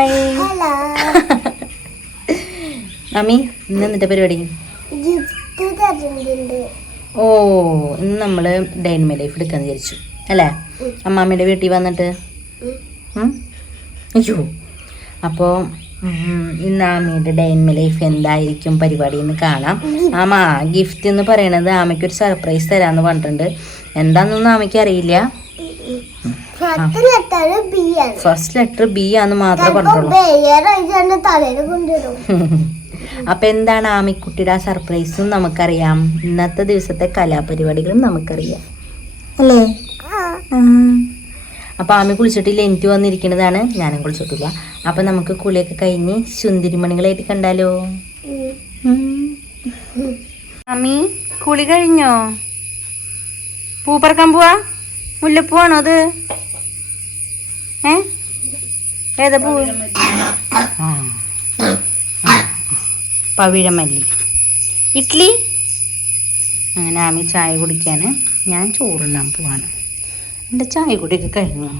Hi hello mummy ഇന്ന് എന്നിട്ട് പരിപാടി? ഓ ഇന്ന് നമ്മൾ ഡൈൻമേ ലൈഫ് എടുക്കാന്ന് വിചാരിച്ചു. അല്ലേ? അമ്മാമ്മയുടെ വീട്ടിൽ വന്നിട്ട്? അയ്യോ. അപ്പോൾ ഇന്ന് ആമയുടെ ഡൈൻമേ ലൈഫ് എന്തായിരിക്കും പരിപാടി എന്ന് കാണാം. ആമ ഗിഫ്റ്റ് എന്ന് പറയണത് ആമയ്ക്ക് ഒരു സർപ്രൈസ് തരാന്ന് പറഞ്ഞിട്ടുണ്ട്. എന്താണെന്നൊന്നും ആമയ്ക്ക് അറിയില്ല. ഫസ്റ്റ് ലെറ്റർ ബി ആണ്. ഫസ്റ്റ് ലെറ്റർ ബി ആന്ന് മാത്രമേ കൊണ്ടുവരും. അപ്പൊ എന്താണ് ആമിക്കുട്ടിയുടെ ആ സർപ്രൈസും നമുക്കറിയാം. ഇന്നത്തെ ദിവസത്തെ കലാപരിപാടികളും നമുക്കറിയാം. അല്ലേ? അപ്പോൾ അപ്പൊ ആമി കുളിച്ചിട്ടില്ല എനിക്ക് വന്നിരിക്കുന്നതാണ് ഞാനും കുളിച്ചിട്ടില്ല. അപ്പൊ നമുക്ക് കുളിയൊക്കെ കഴിഞ്ഞ് സുന്ദരിമണികളായിട്ട് കണ്ടാലോ? ആമി കുളി കഴിഞ്ഞോ? പൂ പറക്കാൻ മുല്ലപ്പൂ ആണോ അത്? ഏതാ ആ പവിഴമല്ലി. ഇഡ്ലി? അങ്ങനെ ആമി ചായ കുടിക്കാൻ ഞാൻ ചോറുണ്ണാൻ പോവാണ്. എന്റെ ചായ കുടിയൊക്കെ കഴിഞ്ഞു.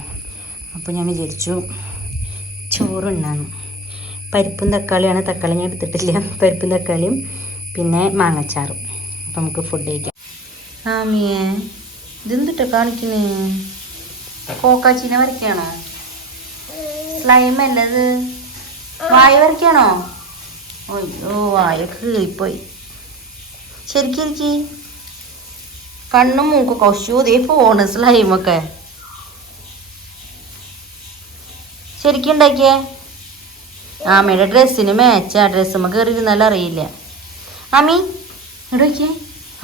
അപ്പോൾ ഞാൻ വിചാരിച്ചു ചോറുണ്ണാന്ന്. പരിപ്പും തക്കാളിയാണ്. തക്കാളി ഞാൻ എടുത്തിട്ടില്ല. പരിപ്പും തക്കാളിയും പിന്നെ മാങ്ങച്ചാറും. അപ്പം നമുക്ക് ഫുഡ് കഴിക്കാം. ആമിയെ ഇതെന്തിട്ടാ കാണിക്കുന്നേ? കോക്കാച്ചീനെ വരയ്ക്കാണോ സ്ലൈം അല്ലത്? വായ വരയ്ക്കാണോ? അയ്യോ വായ കീറിപ്പോയി. ശരിക്കിരിക്കി കണ്ണും മൂക്കൊക്കെ ഒശു ദേ ഫോണ് സ്ലൈമൊക്കെ ശരിക്കും ഉണ്ടാക്കിയേ? ആമയുടെ ഡ്രസ്സിന് മാച്ചാ ഡ്രസ്സുമ്മ നമുക്ക് കയറിയിരുന്നാലും അറിയില്ല. ആമി ഇവിടെ നോക്കിയേ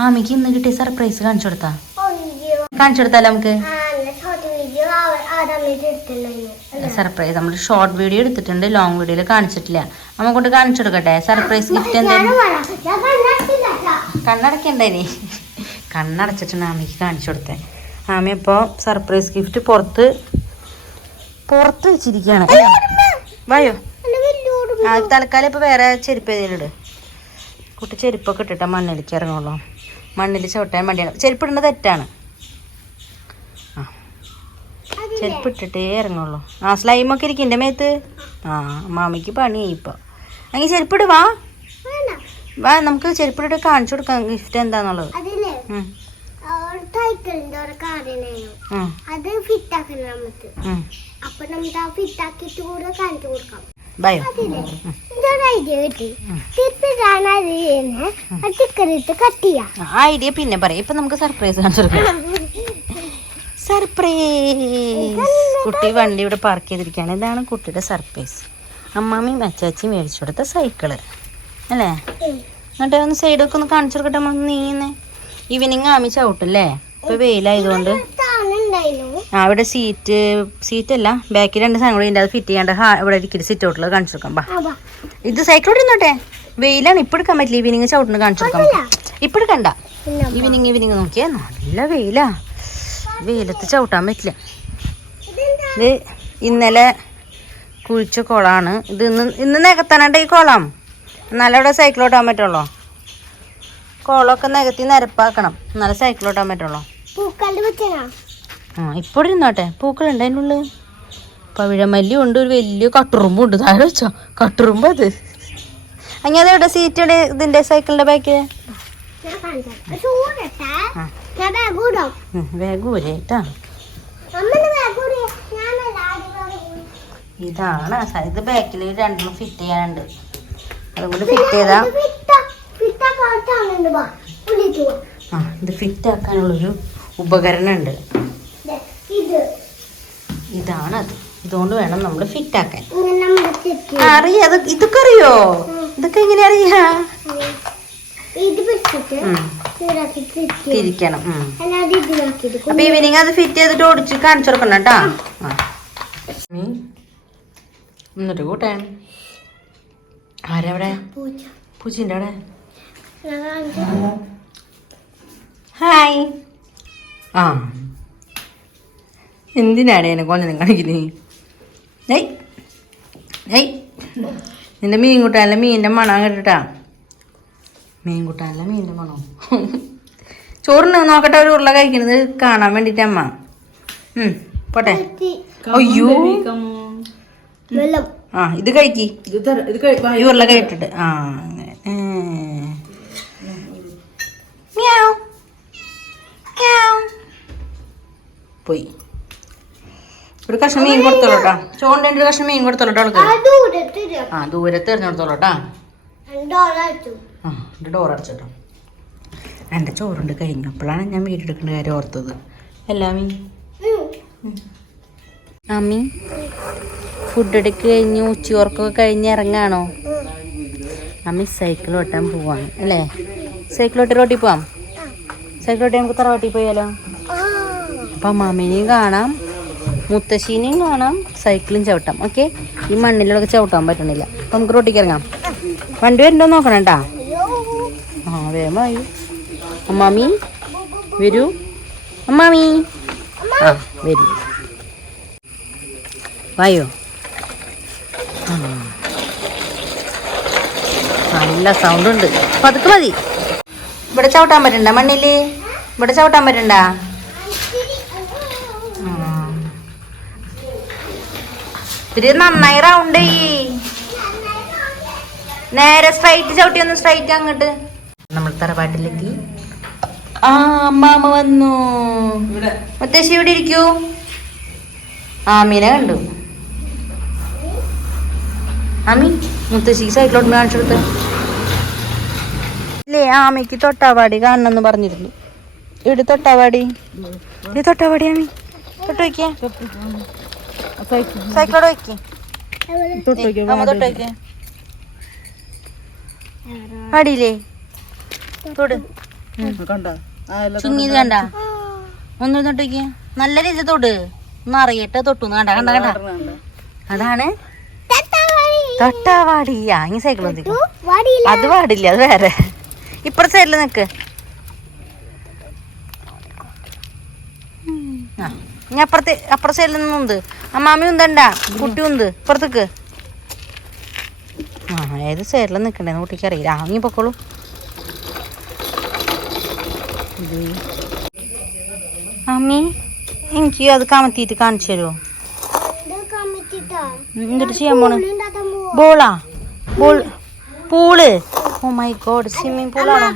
ആമിക്ക് ഇന്ന് കിട്ടിയ സർപ്രൈസ് കാണിച്ചു കൊടുത്താ. കാണിച്ചു കൊടുത്താലോ നമുക്ക്? സർപ്രൈസ് നമ്മൾ ഷോർട്ട് വീഡിയോ എടുത്തിട്ടുണ്ട് ലോങ് വീഡിയോയിൽ കാണിച്ചിട്ടില്ല. നമ്മൾ കൊണ്ട് കാണിച്ചു കൊടുക്കട്ടെ സർപ്രൈസ് ഗിഫ്റ്റ് എന്താ എന്തായാലും കണ്ണടക്കണ്ടേ നീ? കണ്ണടച്ചിട്ടാണ് ആമയ്ക്ക് കാണിച്ചു കൊടുത്തേ ആമ ഇപ്പോൾ സർപ്രൈസ് ഗിഫ്റ്റ് പുറത്ത് പുറത്ത് വെച്ചിരിക്കുകയാണ് വായോ? ആ തൽക്കാലം ഇപ്പോൾ വേറെ ചെരുപ്പ് ഏതെങ്കിലും ഇട്. കുട്ടി ചെരുപ്പൊക്കെ ഇട്ടിട്ടാ മണ്ണിലേക്ക് ഇറങ്ങുള്ളൂ. മണ്ണിൽ ചവിട്ടാൻ വേണ്ടിയാണ്. ചെരുപ്പ് ഇടുന്നത് തെറ്റാണ്. ചെരുപ്പ് ഇട്ടിട്ടേ ഇറങ്ങുള്ളൂ. ആ സ്ലൈമൊക്കെ ഇരിക്കും എന്റെ മേത്ത്. ആ മാമിക്ക് പണിയായി ഇപ്പോൾ അങ്ങനെ ചെരുപ്പിട് വാ. വാ നമുക്ക് ചെരുപ്പിട്ട് കാണിച്ചു കൊടുക്കാം. ഗിഫ്റ്റ് എന്താന്നുള്ളത്. അത് നമുക്ക്. അപ്പൊ നമുക്ക് ആ കൂടെ കാണിച്ചു കൊടുക്കാം. ഐഡിയ പിന്നെ പറയാം. ഇപ്പൊ നമുക്ക് സർപ്രൈസ് കാണിച്ചു കൊടുക്കാം. സർപ്രൈസ്. കുട്ടി വണ്ടി ഇവിടെ പാർക്ക് ചെയ്തിരിക്കുകയാണ്. ഇതാണ് കുട്ടിയുടെ സർപ്രൈസ് അമ്മാമ്മയും അച്ചാച്ചിയും മേടിച്ചു കൊടുത്ത സൈക്കിൾ അല്ലേ? എന്നിട്ട് ഒന്ന് സൈഡൊക്കെ ഒന്ന് കാണിച്ചു കൊടുക്കട്ടെ നമ്മൾ നീങ്ങുന്നേ ഈവനിങ് ആമി ചവിട്ടല്ലേ? ഇപ്പൊ വെയിലായതുകൊണ്ട്. ആ ഇവിടെ സീറ്റ് സീറ്റ് അല്ല ബാക്കിൽ രണ്ട് സാധനം കൂടി അത് ഫിറ്റ് ചെയ്യാണ്ട് ഹാ ഇവിടെ ഇരിക്കരുത് സിറ്റ് ഔട്ടിൽ കാണിച്ചു കൊടുക്കാം ബാ ഇത് സൈക്കിൾ ഇടുന്നോട്ടെ വെയിലാണ് ഇപ്പൊ എടുക്കാൻ പറ്റില്ല ഈവനിങ് ചവിട്ടിന് കാണിച്ചു കൊടുക്കാം ഇപ്പൊ എടുക്കണ്ട. ഈവനിങ് ഈവനിങ് നോക്കിയാ നല്ല വെയിലാ. വെയിലത്ത് ചവിട്ടാൻ പറ്റില്ല. ഇത് ഇന്നലെ കുഴിച്ച കുളമാണ് ഇത് ഇന്ന് ഇന്ന് നികത്താനുണ്ട് ഈ കുളം. എന്നാലേ അവിടെ സൈക്കിൾ ഓട്ടാൻ പറ്റുള്ളൂ. കുളമൊക്കെ നികത്തി നിരപ്പാക്കണം. എന്നാലേ സൈക്കിൾ ഓട്ടാൻ പറ്റുള്ളൂ. ആ ഇപ്പോൾ ഇരുന്നോട്ടെ. പൂക്കളുണ്ട് അതിന്റെ ഉള്ളിൽ. പവിഴമല്ലി ഉണ്ട് ഒരു വലിയ കട്ടുറുമ്പും ഉണ്ട്. താഴെ വെച്ചോ? കട്ടുറുമ്പ് അത്. അങ്ങനെ അതെവിടെ സീറ്റ് ഇതിന്റെ സൈക്കിളിന്റെ ബാക്കിൽ ആ. ഇതാണ്. ഇത് ബാക്കിൽ രണ്ടും ഫിറ്റ് ചെയ്യാനുണ്ട്. അതുകൊണ്ട് കൂടി ഫിറ്റ് ചെയ്താ. ആ ഇത് ഫിറ്റ് ആക്കാനുള്ളൊരു ഉപകരണം ഉണ്ട് ഇതാണ് അത്. ഇതുകൊണ്ട് വേണം നമ്മൾ ഫിറ്റ് ആക്കാൻ. അറിയാ. ഇതൊക്കെ അറിയോ? ഇതൊക്കെ എങ്ങനെ അറിയാ? തിരിക്കണം. അപ്പൊ ഈവനിങ് അത് ഫിറ്റ് ചെയ്തിട്ട് ഓടിച്ച് കാണിച്ചു കൊടുക്കണം കേട്ടാ. എന്നിട്ട് കൂട്ടാൻ ആരവിടെ? പൂച്ചിന്റെ അവിടെ. ഹായ്. ആ. എന്തിനാണ് എന്നെ കൊഞ്ഞ കാണിക്കുന്നത് ഏയ്. ഏയ്. നിന്റെ മീൻ കൂട്ടാനല്ല മീനിന്റെ മണം കേട്ടിട്ടാ. മീൻ കുട്ടാനല്ല മീനിന്റെ മണം ചോറിന് നോക്കട്ടെ ഒരു ഉരുള കഴിക്കുന്നത് കാണാൻ വേണ്ടിട്ട് അമ്മ. പോട്ടെ. അയ്യോ. ആ ഇത് കഴിക്കി. ഇത് കഴിട്ടിട്ട് ഈ ആ അങ്ങനെ. പോയി. ഒരു കഷ്ണം മീൻ കൊടുത്തോളൂ കേട്ടോ ചോറിന്റെ ഒരു കഷ്ണം മീൻ കൊടുത്തോളൂ കേട്ടോ ആൾക്ക് അത് ഉടത്തില്ല ആ ദൂരത്ത് എറിഞ്ഞു കേട്ടോ ഡോളാച്ചു എന്റെ ഡോർ അടച്ചിട്ടോ. എന്റെ ചോറുണ്ട് കഴിഞ്ഞപ്പോഴാണ് ഞാൻ വീടെടുക്കേണ്ട കാര്യം ഓർത്തത്. എല്ലാമീ? അമ്മി ഫുഡ് എടുക്ക് കഴിഞ്ഞ് ഉച്ചയോർക്കൊക്കെ കഴിഞ്ഞ് ഇറങ്ങാണോ? അമ്മി സൈക്കിൾ ഓട്ടാൻ പോവാണ്. അല്ലേ? സൈക്കിൾ ഓട്ടി റോട്ടിൽ പോവാം? സൈക്കിൾ ഓട്ടി നമുക്ക് തറവാട്ടിൽ പോയാലോ? അപ്പം അമ്മാമ്മേനെയും കാണാം. മുത്തശ്ശീനെയും കാണാം. സൈക്കിളും ചവിട്ടാം. ഓക്കെ? ഈ മണ്ണിലൊക്കെ ചവിട്ടാൻ പറ്റണില്ല. അപ്പം നമുക്ക് റോട്ടിക്ക് ഇറങ്ങാം. വണ്ടി വരുന്നുണ്ടോ നോക്കണം കേട്ടാ. ആ വേഗമായി അമ്മാമി വരൂ. അമ്മാമി. ആ. വരൂ. വായോ. നല്ല സൗണ്ട് ഉണ്ട് പതുക്കെ മതി. ഇവിടെ ചവിട്ടാൻ പറ്റണ്ട മണ്ണിൽ. ഇവിടെ ചവിട്ടാൻ പറ്റണ്ട. ഇത്തിരി നന്നായി റൗണ്ട് നേരെ സ്ട്രൈറ്റ് ചവിട്ടി ഒന്ന് സ്ട്രൈറ്റ് അങ്ങോട്ട്. നമ്മൾ തറവാട്ടിലെത്തി. ആ അമ്മാമ്മ വന്നു. ഇവിടെ. മുത്തശ്ശി ഇവിടെ ഇരിക്കൂ? ആമീനെ കണ്ടു. ആമി മുത്തശ്ശിക്ക് സൈക്കിളോട്ട് കാണിച്ചു കൊടുത്ത്. ഇല്ലേ ആമയ്ക്ക് തൊട്ടാവാടി കാണണമെന്ന് പറഞ്ഞിരുന്നു. ഇവിടെ തൊട്ടാവാടി? ഇത് തൊട്ടാവാടി ആമി? തൊട്ട് വയ്ക്കേ സൈക്കിളോട് വയ്ക്കേ അമ്മ തൊട്ട് വയ്ക്കേ അടിയില്ലേ? തൊട്. ചുങ്ങിയത് കണ്ട? ഒന്ന് തൊട്ടേക്ക്. നല്ല രീതി തൊട്. ഒന്ന് അറിയട്ടെ തൊട്ടു. കണ്ട കണ്ട കണ്ട? അതാണ് തൊട്ടാവാടി. ആ ഈ സൈക്കിൾ അത് പാടില്ല അത് വേറെ. ഇപ്പുറത്തെ സൈഡിൽ നിക്ക്. ആ ഇനി അപ്പുറത്തെ അപ്പുറ സൈഡിൽ നിന്നുണ്ട് അമ്മാമി ഉന്തണ്ട കുട്ടി ഉണ്ട്. ഇപ്പുറത്തേക്ക്. ആ ഏത് സൈഡിൽ നിക്കണ്ടേ കുട്ടിക്ക് അറിയില്ല. ആ പൊക്കോളൂ. ഇത് അമ്മി എനിക്ക് അത് കമത്തിയിട്ട് കാണിച്ചു തരുമോ എന്നിട്ട് ചെയ്യാൻ പോണ്? ബോളാ? Ball pool? Oh my god swimming പൂളാണോ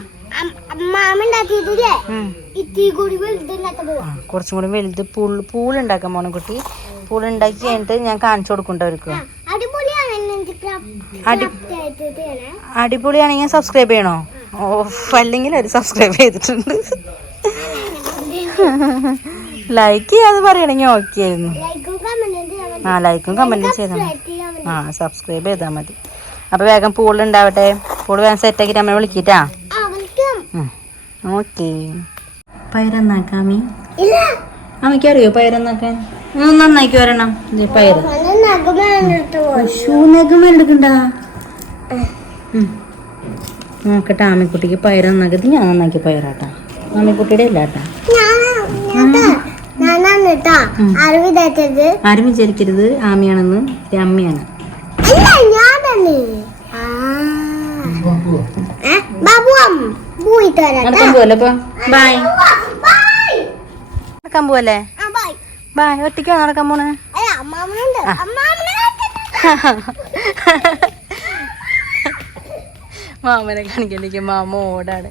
കുറച്ചും കൂടി വലുത് പൂൾ പൂൾ ഉണ്ടാക്കാൻ പോണ കുട്ടി. പൂൾ ഉണ്ടാക്കി കഴിഞ്ഞിട്ട് ഞാൻ കാണിച്ചു കൊടുക്കണ്ട അവർക്ക്. അടിപൊളിയാണെങ്കിൽ സബ്സ്ക്രൈബ് ചെയ്യണോ? ഓ അല്ലെങ്കിൽ അവർ സബ്സ്ക്രൈബ് ചെയ്തിട്ടുണ്ട്. ലൈക്ക് ചെയ്യാതെ പറയണെങ്കിൽ ഓക്കെ ആയിരുന്നു. ആ ലൈക്കും കമന്റും ചെയ്താൽ മതി. ആ സബ്സ്ക്രൈബ് ചെയ്താൽ മതി. അപ്പോൾ വേഗം പൂളുണ്ടാവട്ടെ പൂൾ പൂൾ വേഗം സെറ്റാക്കിയിട്ട് നമ്മളെ വിളിക്കിട്ടാ? ഓക്കെ പയറന്നാക്കാമി. ഇല്ല. അമ്മയ്ക്ക് അറിയോ പയറന്നാക്കാൻ നന്നാക്കി വരണം. പയറ്. നല്ല നോക്കട്ടെ ആമിക്കുട്ടിക്ക് പയർ നന്നാക്കിയത് ഞാൻ നന്നാക്കി പയറാട്ടാ. ആമിക്കുട്ടിയുടെ ഇല്ലാട്ടാ ആരും വിചാരിക്കരുത്. ആമിയാണെന്ന് അമ്മയാണ്. നടക്കാൻ പോവല്ലേ ബായ്. ഒറ്റയ്ക്കാണോ നടക്കാൻ പോണേ? മാമനെ കാണിക്കലേക്ക് മാമ ഓടാണ്.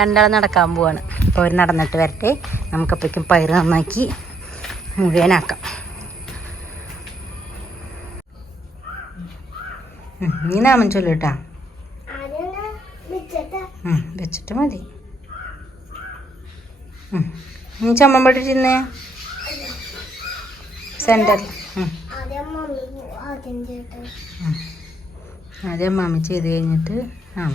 രണ്ടാളും നടക്കാൻ പോവാണ്. അപ്പോൾ അവർ നടന്നിട്ട് വരട്ടെ. നമുക്കപ്പോഴേക്കും പയറ് നന്നാക്കി മുഴുവനാക്കാം. നീ നാമം നാമൻ ചൊല്ലു കേട്ടാ ആദ്യം വെച്ചിട്ട് മതി നീ ചമ്മൻ പഠിച്ചിരുന്നേ സെന്ററിൽ ആദ്യം മമ്മി ആദ്യം ചെയ്തിട്ട് ആദ്യം മാമി ചെയ്ത് കഴിഞ്ഞിട്ട് ആ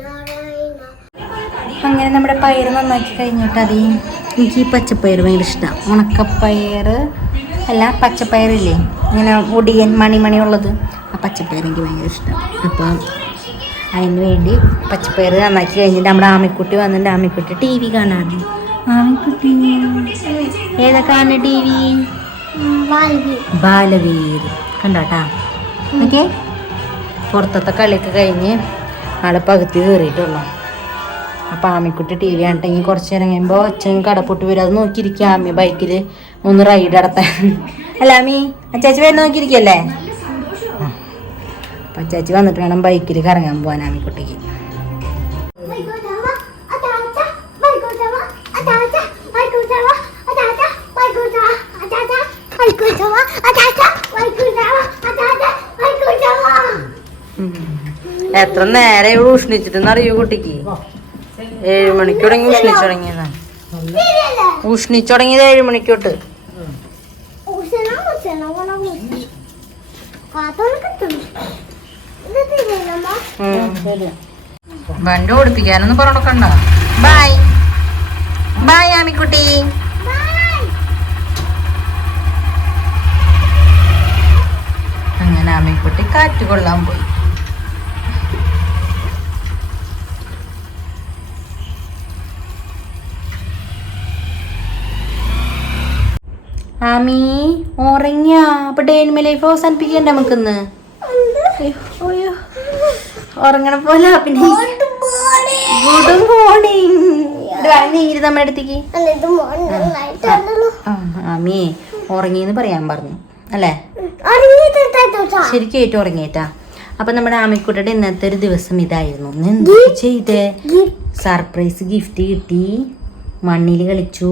നാരായണ അങ്ങനെ നമ്മുടെ പയർ നന്നാക്കി കഴിഞ്ഞിട്ട് അത് എനിക്ക് ഈ പച്ചപ്പയർ ഭയങ്കര ഇഷ്ടമാണ് ഉണക്കപ്പയർ അല്ല പച്ചപ്പയറില്ലേ? ഇങ്ങനെ ഒടിയൻ മണിമണി ഉള്ളത് ആ പച്ചപ്പയർ എനിക്ക് ഭയങ്കര ഇഷ്ടമാണ് അപ്പോൾ അതിന് വേണ്ടി പച്ചപ്പയർ നന്നാക്കി കഴിഞ്ഞിട്ട് നമ്മുടെ ആമിക്കുട്ടി വന്നിട്ട് ആമിക്കുട്ടി ടി വി കാണാണ് ആമിക്കുട്ടി. ഏതാ കാണുന്ന ടി വി? ബാലവീർ. കണ്ടോട്ടാ? ഓക്കെ. പുറത്തത്തെ കളിയൊക്കെ കഴിഞ്ഞ് ആളെ പകുതി കയറിയിട്ടുള്ളൂ. അപ്പം ആമിക്കുട്ടി ടി വി കണ്ടെങ്കിൽ കുറച്ച് നേരം കഴിയുമ്പോൾ അച്ഛൻ കടപ്പൊട്ട് വരും. അത് നോക്കിയിരിക്കുക. ആമി ബൈക്കിൽ ഒന്ന് റൈഡ് നടത്താൻ. അല്ല ആമി അച്ചാച്ചി വരുന്ന നോക്കിയിരിക്കല്ലേ അപ്പം ചേച്ചി വന്നിട്ട് വേണം ബൈക്കിൽ കറങ്ങാൻ പോകാൻ ആമിക്കുട്ടിക്ക് എത്ര നേരെ ഇവിടെ ഉഷ്ണിച്ചിട്ടെന്ന് അറിയൂ കുട്ടിക്ക്? ഏഴ് മണിക്ക് തുടങ്ങി ഉഷ്ണിച്ചു തുടങ്ങിയതാണ് ഉഷ്ണിച്ചു തുടങ്ങിയത് ഏഴ് മണിക്ക് തൊട്ട് വണ്ടി ഓടിപ്പിക്കാനൊന്നും പറഞ്ഞോക്കണ്ട ബായ് ബായ് ആമിക്കുട്ടി. അങ്ങനെ ആമിക്കുട്ടി കാറ്റ് കൊള്ളാൻ പോയി. ആമി ഉറങ്ങിയ. അപ്പൊ ഡേനിമ ലൈഫ് അവസാനിപ്പിക്കണ്ട നമുക്കിന്ന്. ഉറങ്ങണ പോലെ പിന്നെ ഗുഡ് മോർണിംഗ് അമ്മേ നമ്മുടെ അടുത്തേക്ക്. ഉറങ്ങിന്ന് പറയാൻ പറഞ്ഞു അല്ലേ? ശരിക്കും ഏറ്റവും ഉറങ്ങിയേറ്റാ അപ്പൊ നമ്മുടെ ആമിക്കുട്ടിയുടെ ഇന്നത്തെ ഒരു ദിവസം ഇതായിരുന്നു. എന്ത് ചെയ്തേ? സർപ്രൈസ് ഗിഫ്റ്റ് കിട്ടി. മണ്ണിൽ കളിച്ചു.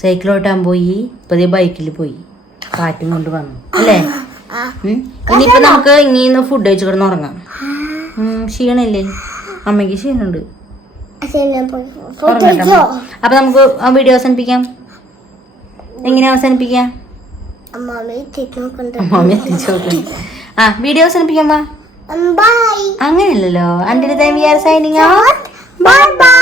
സൈക്കിൾ ഓട്ടാൻ പോയി. ഇപ്പൊ ദേ ബൈക്കിൽ പോയി. കാറ്റും കൊണ്ട് വന്നു. അല്ലേ? ഇനിയിപ്പൊ നമുക്ക് ഇങ്ങനെ ഫുഡ് കഴിച്ചു കിടന്ന് ഉറങ്ങാം. ഉം, ക്ഷീണമില്ലേ അമ്മയ്ക്ക് ക്ഷീണുണ്ട്. അപ്പൊ നമുക്ക് വീഡിയോ അവസാനിപ്പിക്കാം. എങ്ങനെ അവസാനിപ്പിക്കാം? ആ വീഡിയോ അവസാനിപ്പിക്കാം അങ്ങനെയല്ലല്ലോ. വിചാരിച്ച സൈനിങ് ബൈ ബൈ